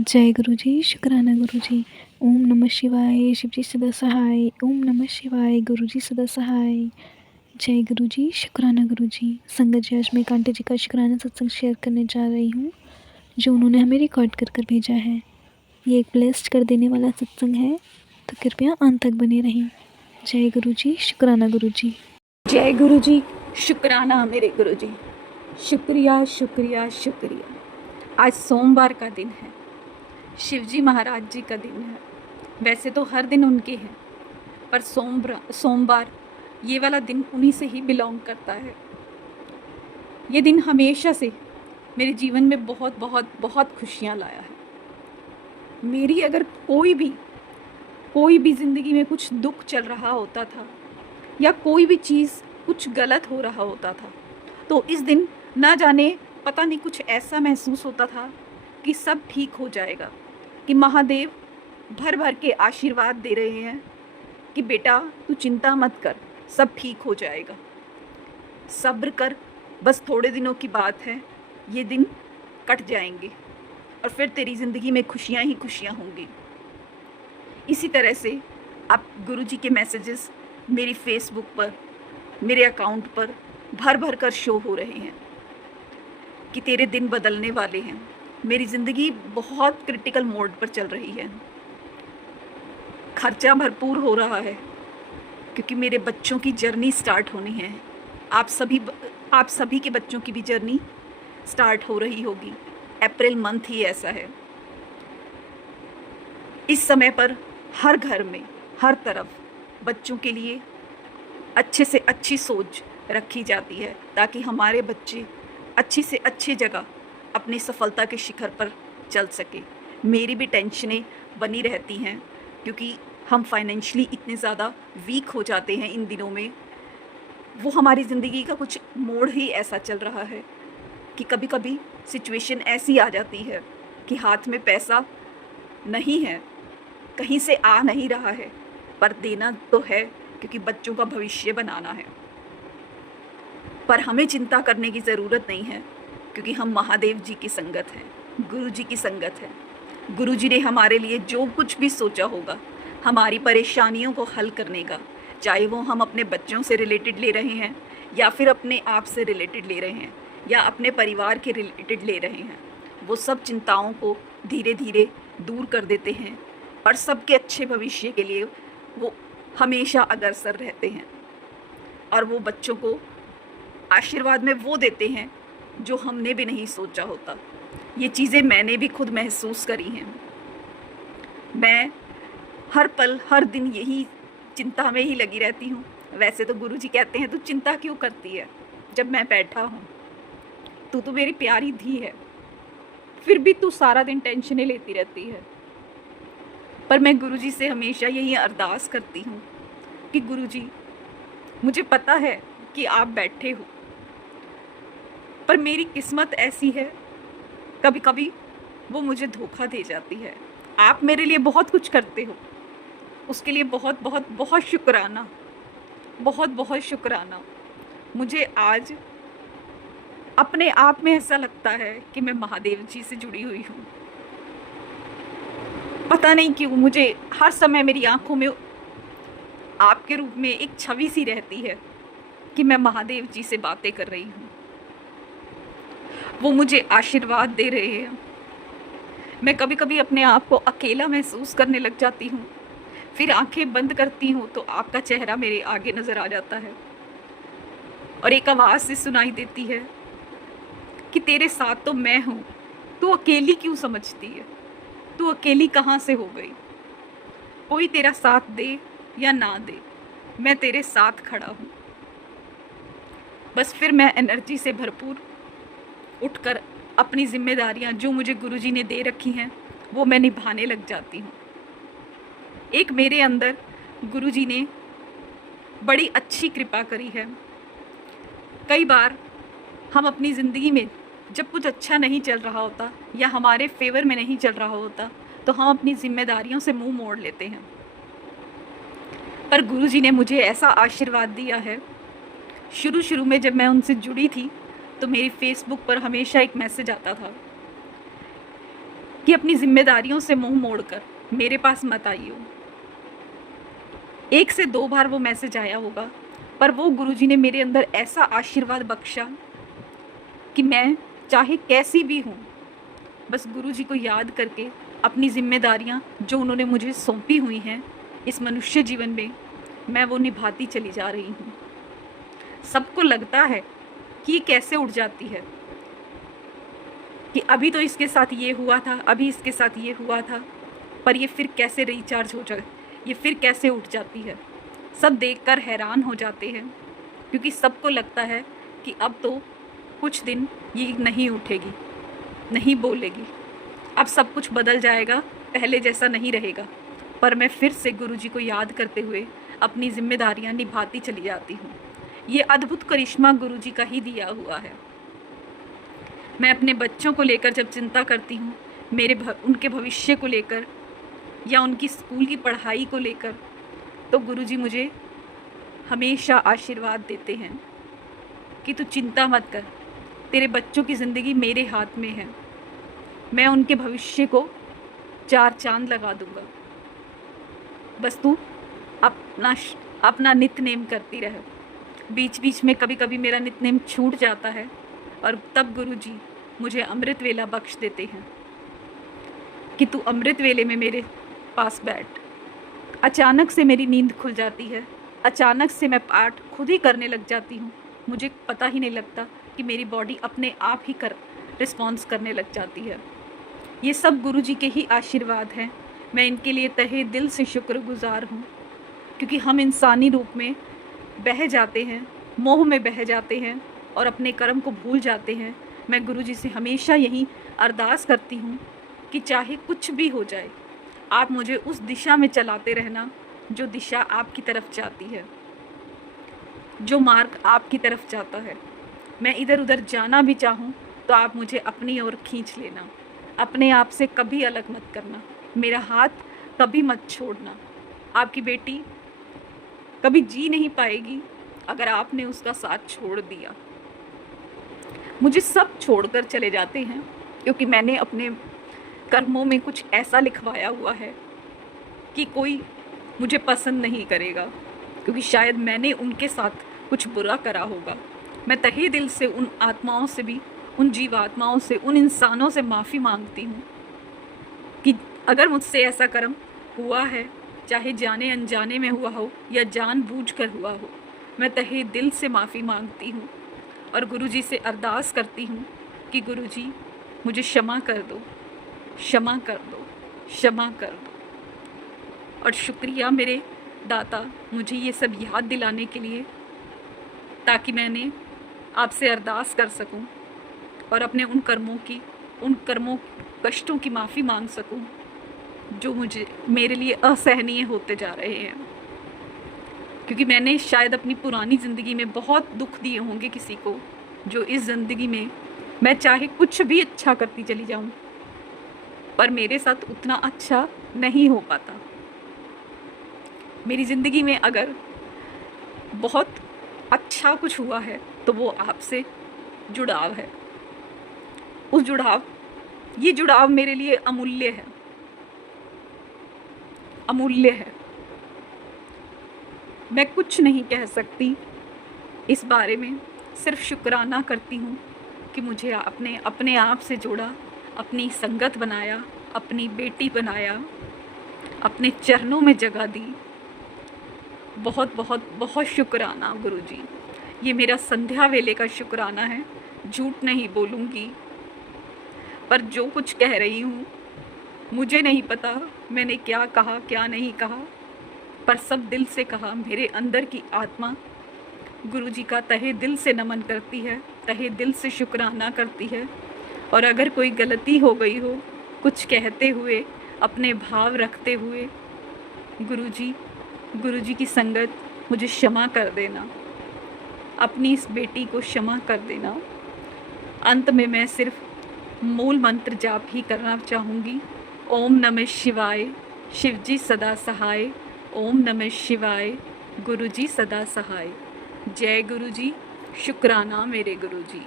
जय गुरु जी, शुक्राना गुरु जी। ओम नमः शिवाय, शिव जी सदा सहाय। ओम नमः शिवाय, गुरु जी सदा सहाय। जय गुरु जी, शुक्राना गुरु जी। संगत जी, आज मैं एक आंटी जी का शुक्राना सत्संग शेयर करने जा रही हूँ, जो उन्होंने हमें रिकॉर्ड कर कर भेजा है। ये एक ब्लेस्ड कर देने वाला सत्संग है, तो कृपया अंत तक बने रहें। जय गुरु जी, शुक्राना गुरु जी। जय गुरु जी, शुक्राना मेरे गुरु जी। शुक्रिया शुक्रिया शुक्रिया। आज सोमवार का दिन है, शिवजी महाराज जी का दिन है। वैसे तो हर दिन उनके हैं, पर सोमवार ये वाला दिन उन्हीं से ही बिलोंग करता है। ये दिन हमेशा से मेरे जीवन में बहुत बहुत बहुत खुशियाँ लाया है। मेरी अगर कोई भी ज़िंदगी में कुछ दुख चल रहा होता था या कोई भी चीज़ कुछ गलत हो रहा होता था, तो इस दिन ना जाने पता नहीं कुछ ऐसा महसूस होता था कि सब ठीक हो जाएगा, कि महादेव भर भर के आशीर्वाद दे रहे हैं कि बेटा तू चिंता मत कर, सब ठीक हो जाएगा, सब्र कर, बस थोड़े दिनों की बात है, ये दिन कट जाएंगे और फिर तेरी ज़िंदगी में खुशियाँ ही खुशियाँ होंगी। इसी तरह से आप गुरुजी के मैसेजेस मेरी फेसबुक पर, मेरे अकाउंट पर भर भर कर शो हो रहे हैं कि तेरे दिन बदलने वाले हैं। मेरी ज़िंदगी बहुत क्रिटिकल मोड पर चल रही है, खर्चा भरपूर हो रहा है क्योंकि मेरे बच्चों की जर्नी स्टार्ट होनी है। आप सभी के बच्चों की भी जर्नी स्टार्ट हो रही होगी। अप्रैल मंथ ही ऐसा है। इस समय पर हर घर में, हर तरफ बच्चों के लिए अच्छे से अच्छी सोच रखी जाती है ताकि हमारे बच्चे अच्छी से अच्छी जगह अपनी सफलता के शिखर पर चल सके। मेरी भी टेंशनें बनी रहती हैं क्योंकि हम फाइनेंशियली इतने ज़्यादा वीक हो जाते हैं इन दिनों में। वो हमारी ज़िंदगी का कुछ मोड़ ही ऐसा चल रहा है कि कभी कभी सिचुएशन ऐसी आ जाती है कि हाथ में पैसा नहीं है, कहीं से आ नहीं रहा है, पर देना तो है क्योंकि बच्चों का भविष्य बनाना है। पर हमें चिंता करने की ज़रूरत नहीं है क्योंकि हम महादेव जी की संगत हैं, गुरु जी की संगत है। गुरु जी ने हमारे लिए जो कुछ भी सोचा होगा हमारी परेशानियों को हल करने का, चाहे वो हम अपने बच्चों से रिलेटेड ले रहे हैं या फिर अपने आप से रिलेटेड ले रहे हैं या अपने परिवार के रिलेटेड ले रहे हैं, वो सब चिंताओं को धीरे धीरे दूर कर देते हैं और सबके अच्छे भविष्य के लिए वो हमेशा अग्रसर रहते हैं और वो बच्चों को आशीर्वाद में वो देते हैं जो हमने भी नहीं सोचा होता। ये चीज़ें मैंने भी खुद महसूस करी हैं। मैं हर पल हर दिन यही चिंता में ही लगी रहती हूँ। वैसे तो गुरुजी कहते हैं तू चिंता क्यों करती है जब मैं बैठा हूँ, तू तो मेरी प्यारी धी है, फिर भी तू सारा दिन टेंशनें लेती रहती है। पर मैं गुरुजी से हमेशा यही अरदास करती हूँ कि गुरुजी मुझे पता है कि आप बैठे हो, पर मेरी किस्मत ऐसी है कभी कभी वो मुझे धोखा दे जाती है। आप मेरे लिए बहुत कुछ करते हो, उसके लिए बहुत बहुत बहुत शुक्राना, बहुत बहुत शुक्राना। मुझे आज अपने आप में ऐसा लगता है कि मैं महादेव जी से जुड़ी हुई हूँ। पता नहीं क्यों मुझे हर समय मेरी आंखों में आपके रूप में एक छवि सी रहती है कि मैं महादेव जी से बातें कर रही हूँ, वो मुझे आशीर्वाद दे रहे हैं। मैं कभी कभी अपने आप को अकेला महसूस करने लग जाती हूँ, फिर आंखें बंद करती हूँ तो आपका चेहरा मेरे आगे नज़र आ जाता है और एक आवाज़ से सुनाई देती है कि तेरे साथ तो मैं हूँ, तू अकेली क्यों समझती है, तू अकेली कहाँ से हो गई, कोई तेरा साथ दे या ना दे, मैं तेरे साथ खड़ा हूँ। बस फिर मैं एनर्जी से भरपूर उठकर अपनी जिम्मेदारियाँ जो मुझे गुरुजी ने दे रखी हैं वो मैं निभाने लग जाती हूँ। एक मेरे अंदर गुरुजी ने बड़ी अच्छी कृपा करी है। कई बार हम अपनी ज़िंदगी में जब कुछ अच्छा नहीं चल रहा होता या हमारे फेवर में नहीं चल रहा होता तो हम अपनी जिम्मेदारियों से मुंह मोड़ लेते हैं, पर गुरुजी ने मुझे ऐसा आशीर्वाद दिया है। शुरू में जब मैं उनसे जुड़ी थी तो मेरी फेसबुक पर हमेशा एक मैसेज आता था कि अपनी जिम्मेदारियों से मुंह मोड़कर मेरे पास मत आइए। 1 से 2 बार वो मैसेज आया होगा, पर वो गुरुजी ने मेरे अंदर ऐसा आशीर्वाद बख्शा कि मैं चाहे कैसी भी हूँ, बस गुरुजी को याद करके अपनी जिम्मेदारियाँ जो उन्होंने मुझे सौंपी हुई हैं इस मनुष्य जीवन में, मैं वो निभाती चली जा रही हूँ। सबको लगता है कि ये कैसे उठ जाती है, कि अभी तो इसके साथ ये हुआ था, अभी इसके साथ ये हुआ था, पर ये फिर कैसे रिचार्ज हो जाए, ये फिर कैसे उठ जाती है। सब देखकर हैरान हो जाते हैं, क्योंकि सबको लगता है कि अब तो कुछ दिन ये नहीं उठेगी, नहीं बोलेगी, अब सब कुछ बदल जाएगा, पहले जैसा नहीं रहेगा। पर मैं फिर से गुरुजी को याद करते हुए अपनी जिम्मेदारियां निभाती चली जाती हूँ। ये अद्भुत करिश्मा गुरुजी का ही दिया हुआ है। मैं अपने बच्चों को लेकर जब चिंता करती हूँ, उनके भविष्य को लेकर या उनकी स्कूल की पढ़ाई को लेकर, तो गुरुजी मुझे हमेशा आशीर्वाद देते हैं कि तू चिंता मत कर, तेरे बच्चों की ज़िंदगी मेरे हाथ में है, मैं उनके भविष्य को 4 चांद लगा दूँगा, बस तू अपना नित्यनेम करती रहे। बीच बीच में कभी कभी मेरा नित्यनेम छूट जाता है, और तब गुरुजी मुझे अमृत वेला बख्श देते हैं कि तू अमृत वेले में मेरे पास बैठ। अचानक से मेरी नींद खुल जाती है, अचानक से मैं पाठ खुद ही करने लग जाती हूँ। मुझे पता ही नहीं लगता कि मेरी बॉडी अपने आप ही रिस्पॉन्स करने लग जाती है। ये सब गुरुजी के ही आशीर्वाद हैं। मैं इनके लिए तहे दिल से शुक्रगुजार हूँ, क्योंकि हम इंसानी रूप में बह जाते हैं, मोह में बह जाते हैं और अपने कर्म को भूल जाते हैं। मैं गुरुजी से हमेशा यही अरदास करती हूँ कि चाहे कुछ भी हो जाए, आप मुझे उस दिशा में चलाते रहना जो दिशा आपकी तरफ जाती है, जो मार्ग आपकी तरफ जाता है। मैं इधर उधर जाना भी चाहूँ तो आप मुझे अपनी ओर खींच लेना, अपने आप से कभी अलग मत करना, मेरा हाथ कभी मत छोड़ना। आपकी बेटी कभी जी नहीं पाएगी अगर आपने उसका साथ छोड़ दिया। मुझे सब छोड़कर चले जाते हैं, क्योंकि मैंने अपने कर्मों में कुछ ऐसा लिखवाया हुआ है कि कोई मुझे पसंद नहीं करेगा, क्योंकि शायद मैंने उनके साथ कुछ बुरा करा होगा। मैं तहे दिल से उन आत्माओं से भी, उन जीवात्माओं से, उन इंसानों से माफ़ी मांगती हूँ कि अगर मुझसे ऐसा कर्म हुआ है, चाहे जाने अनजाने में हुआ हो या जानबूझकर हुआ हो, मैं तहे दिल से माफ़ी मांगती हूँ और गुरुजी से अरदास करती हूँ कि गुरुजी मुझे क्षमा कर दो, क्षमा कर दो, क्षमा कर दो। और शुक्रिया मेरे दाता मुझे ये सब याद दिलाने के लिए, ताकि मैंने आपसे अरदास कर सकूं और अपने उन कर्मों कष्टों की माफ़ी मांग सकूं जो मेरे लिए असहनीय होते जा रहे हैं। क्योंकि मैंने शायद अपनी पुरानी ज़िंदगी में बहुत दुख दिए होंगे किसी को, जो इस ज़िंदगी में मैं चाहे कुछ भी अच्छा करती चली जाऊं, पर मेरे साथ उतना अच्छा नहीं हो पाता। मेरी ज़िंदगी में अगर बहुत अच्छा कुछ हुआ है तो वो आपसे जुड़ाव है। ये जुड़ाव मेरे लिए अमूल्य है, अमूल्य है। मैं कुछ नहीं कह सकती इस बारे में, सिर्फ शुक्राना करती हूँ कि मुझे आपने अपने आप से जोड़ा, अपनी संगत बनाया, अपनी बेटी बनाया, अपने चरणों में जगह दी। बहुत बहुत बहुत शुक्राना गुरुजी। ये मेरा संध्या वेले का शुक्राना है, झूठ नहीं बोलूँगी। पर जो कुछ कह रही हूँ, मुझे नहीं पता मैंने क्या कहा क्या नहीं कहा, पर सब दिल से कहा। मेरे अंदर की आत्मा गुरुजी का तहे दिल से नमन करती है, तहे दिल से शुक्राना करती है। और अगर कोई गलती हो गई हो कुछ कहते हुए, अपने भाव रखते हुए, गुरुजी की संगत मुझे क्षमा कर देना, अपनी इस बेटी को क्षमा कर देना। अंत में मैं सिर्फ मूल मंत्र जाप ही करना चाहूँगी। ओम नमः शिवाय, शिवजी सदा सहाय। ओम नमः शिवाय, गुरुजी सदा सहाय। जय गुरुजी, शुक्राना मेरे गुरुजी।